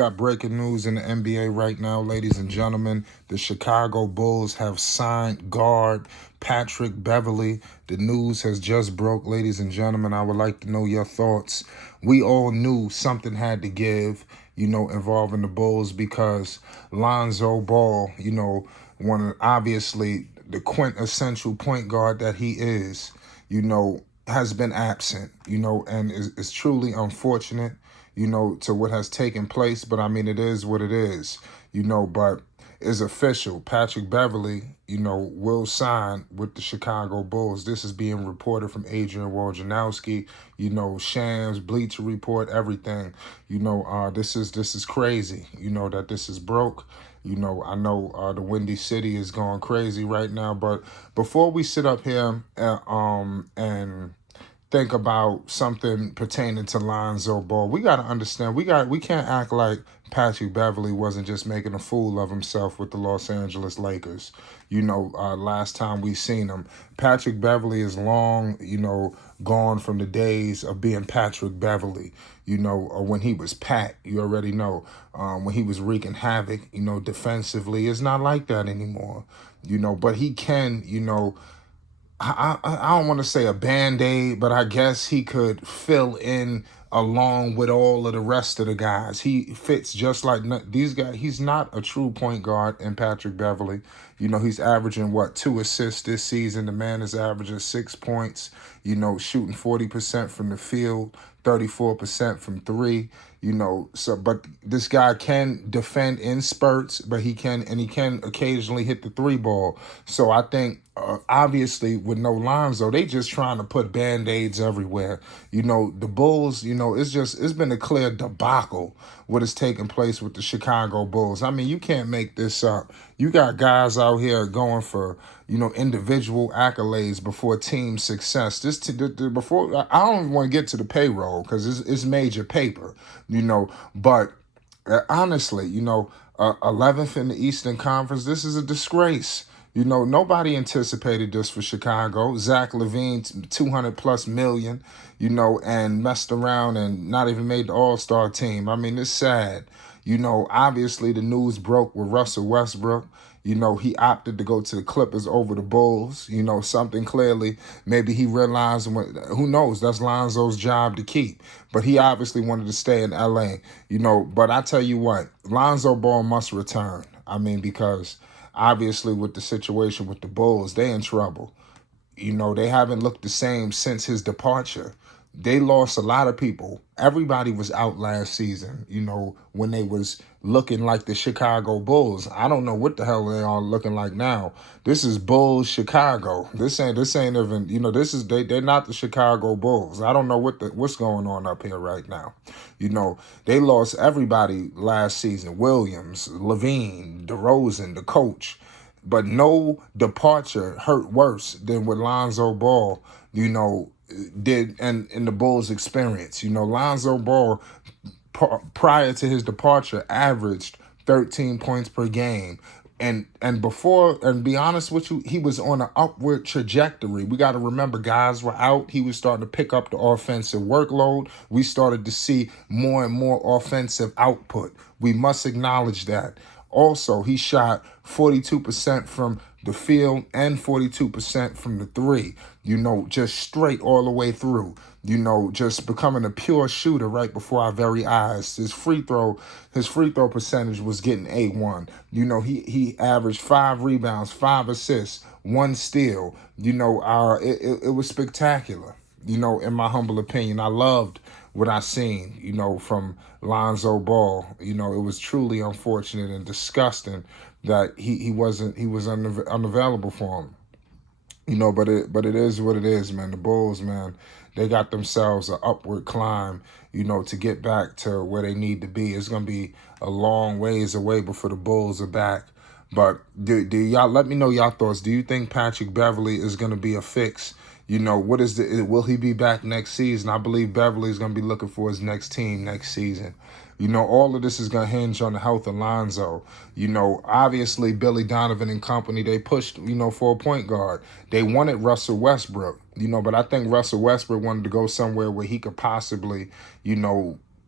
Got breaking news in the NBA right now, ladies and gentlemen. The Chicago Bulls have signed guard Patrick Beverly. The news has just broke, ladies and gentlemen. I would like to know your thoughts. We all knew something had to give, involving the Bulls because Lonzo Ball, obviously the quintessential point guard that he is, has been absent, and is truly unfortunate, to what has taken place. But I mean, it is what it is, but it's official. Patrick Beverly, will sign with the Chicago Bulls. This is being reported from Adrian Wojnarowski, Shams, Bleacher Report, everything. This is crazy, that this is broke. I know the Windy City is going crazy right now, but before we sit up here and think about something pertaining to Lonzo Ball, we got to understand we can't act like Patrick Beverly wasn't just making a fool of himself with the Los Angeles Lakers. Last time we seen him, Patrick Beverly is long, gone from the days of being Patrick Beverly. When he was Pat, you already know, when he was wreaking havoc, defensively. It's not like that anymore, but he can, I don't want to say a Band-Aid, but I guess he could fill in along with all of the rest of the guys. He fits just like these guys. He's not a true point guard in Patrick Beverly. He's averaging, 2 assists this season. The man is averaging 6 points, shooting 40% from the field, 34% from three. But this guy can defend in spurts, but he can occasionally hit the three ball. So I think, obviously, with no Lonzo, they just trying to put Band-Aids everywhere. The Bulls, it's been a clear debacle what is taking place with the Chicago Bulls. I mean, you can't make this up. You got guys out here going for, individual accolades before team success. Before I don't even want to get to the payroll because it's major paper, But honestly, 11th in the Eastern Conference, this is a disgrace. Nobody anticipated this for Chicago. Zach LaVine, 200 plus million, and messed around and not even made the All-Star team. I mean, it's sad. Obviously the news broke with Russell Westbrook. He opted to go to the Clippers over the Bulls. Something clearly, maybe he realized, who knows, that's Lonzo's job to keep. But he obviously wanted to stay in L.A., But I tell you what, Lonzo Ball must return. I mean, because obviously with the situation with the Bulls, they in trouble. They haven't looked the same since his departure. They lost a lot of people. Everybody was out last season, when they was looking like the Chicago Bulls. I don't know what the hell they are looking like now. This is Bulls Chicago. This ain't even, they're not the Chicago Bulls. I don't know what's going on up here right now. They lost everybody last season. Williams, Levine, DeRozan, the coach. But no departure hurt worse than what Lonzo Ball, did in the Bulls' experience. Lonzo Ball, prior to his departure, averaged 13 points per game. And be honest with you, he was on an upward trajectory. We got to remember, guys were out. He was starting to pick up the offensive workload. We started to see more and more offensive output. We must acknowledge that. Also, he shot 42% from the field and 42% from the three, just straight all the way through, just becoming a pure shooter right before our very eyes. His free throw percentage was getting A1. He averaged 5 rebounds, 5 assists, 1 steal. It was spectacular, in my humble opinion. I loved what I seen, from Lonzo Ball. It was truly unfortunate and disgusting that he was unavailable for him. But it is what it is, man. The Bulls, man, they got themselves an upward climb, to get back to where they need to be. It's gonna be a long ways away before the Bulls are back. But do y'all let me know y'all thoughts? Do you think Patrick Beverly is gonna be a fix? Will he be back next season? I believe Beverly is going to be looking for his next team next season. All of this is going to hinge on the health of Lonzo. Obviously, Billy Donovan and company, they pushed, for a point guard. They wanted Russell Westbrook, but I think Russell Westbrook wanted to go somewhere where he could possibly,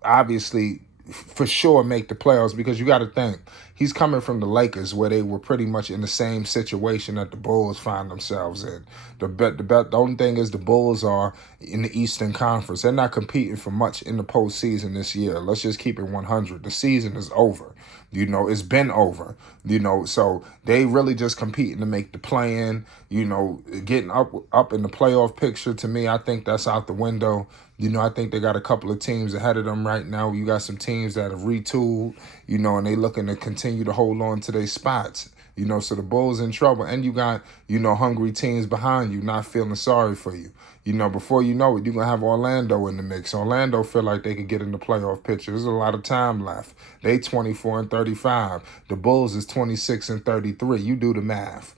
obviously for sure make the playoffs, because you got to think he's coming from the Lakers, where they were pretty much in the same situation that the Bulls find themselves in. The only thing is the Bulls are in the Eastern Conference. They're not competing for much in the postseason this year. Let's just keep it 100. The season is over. It's been over. So they really just competing to make the play-in. Getting up in the playoff picture, to me, I think that's out the window. I think they got a couple of teams ahead of them right now. You got some teams that have retooled, and they looking to continue to hold on to their spots. So the Bulls in trouble. And you got, hungry teams behind you not feeling sorry for you. Before you know it, you're going to have Orlando in the mix. Orlando feel like they could get in the playoff picture. There's a lot of time left. They 24-35. The Bulls is 26-33. You do the math.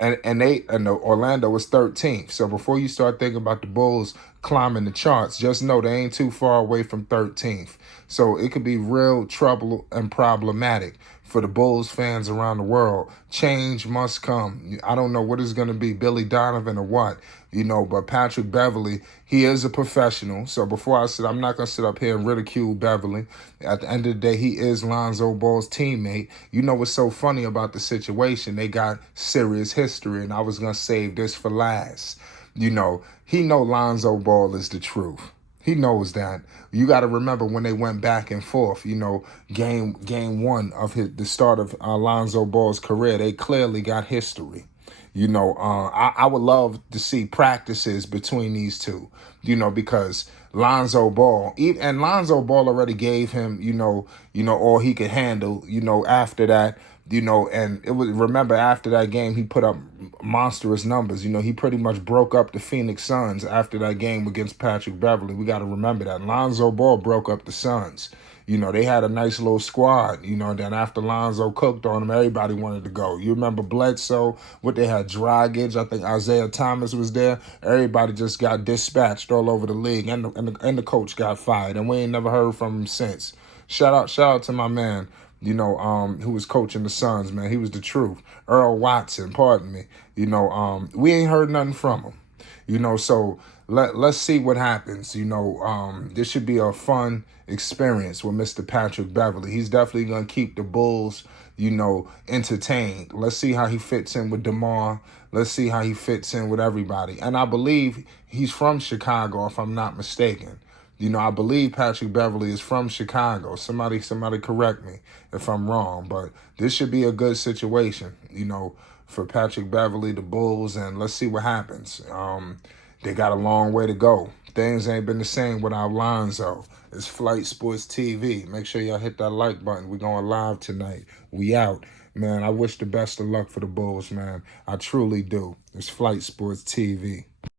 And the Orlando was 13th. So before you start thinking about the Bulls climbing the charts, just know they ain't too far away from 13th. So it could be real trouble and problematic for the Bulls fans around the world. Change must come. I don't know what it's going to be, Billy Donovan or what, but Patrick Beverly, he is a professional. So before I said, I'm not going to sit up here and ridicule Beverly. At the end of the day, he is Lonzo Ball's teammate. What's so funny about the situation? They got serious history, and I was going to save this for last. He know Lonzo Ball is the truth. He knows that. You got to remember when they went back and forth, game one of the start of Lonzo Ball's career, they clearly got history. I would love to see practices between these two, because Lonzo Ball, and Lonzo Ball already gave him, all he could handle, after that, and it was, remember, after that game, he put up monstrous numbers. He pretty much broke up the Phoenix Suns after that game against Patrick Beverly. We got to remember that. Lonzo Ball broke up the Suns. They had a nice little squad, and then after Lonzo cooked on them, everybody wanted to go. You remember Bledsoe, what they had, Dragic, I think Isaiah Thomas was there. Everybody just got dispatched all over the league, and the coach got fired, and we ain't never heard from him since. Shout out to my man, who was coaching the Suns, man. He was the truth. Earl Watson, pardon me. We ain't heard nothing from him. So let's see what happens. This should be a fun experience with Mr. Patrick Beverly. He's definitely going to keep the Bulls, entertained. Let's see how he fits in with DeMar. Let's see how he fits in with everybody. And I believe he's from Chicago, if I'm not mistaken. I believe Patrick Beverly is from Chicago. Somebody correct me if I'm wrong. But this should be a good situation, for Patrick Beverly, the Bulls, and let's see what happens. They got a long way to go. Things ain't been the same without Lonzo. It's Flight Sports TV. Make sure y'all hit that like button. We're going live tonight. We out. Man, I wish the best of luck for the Bulls, man. I truly do. It's Flight Sports TV.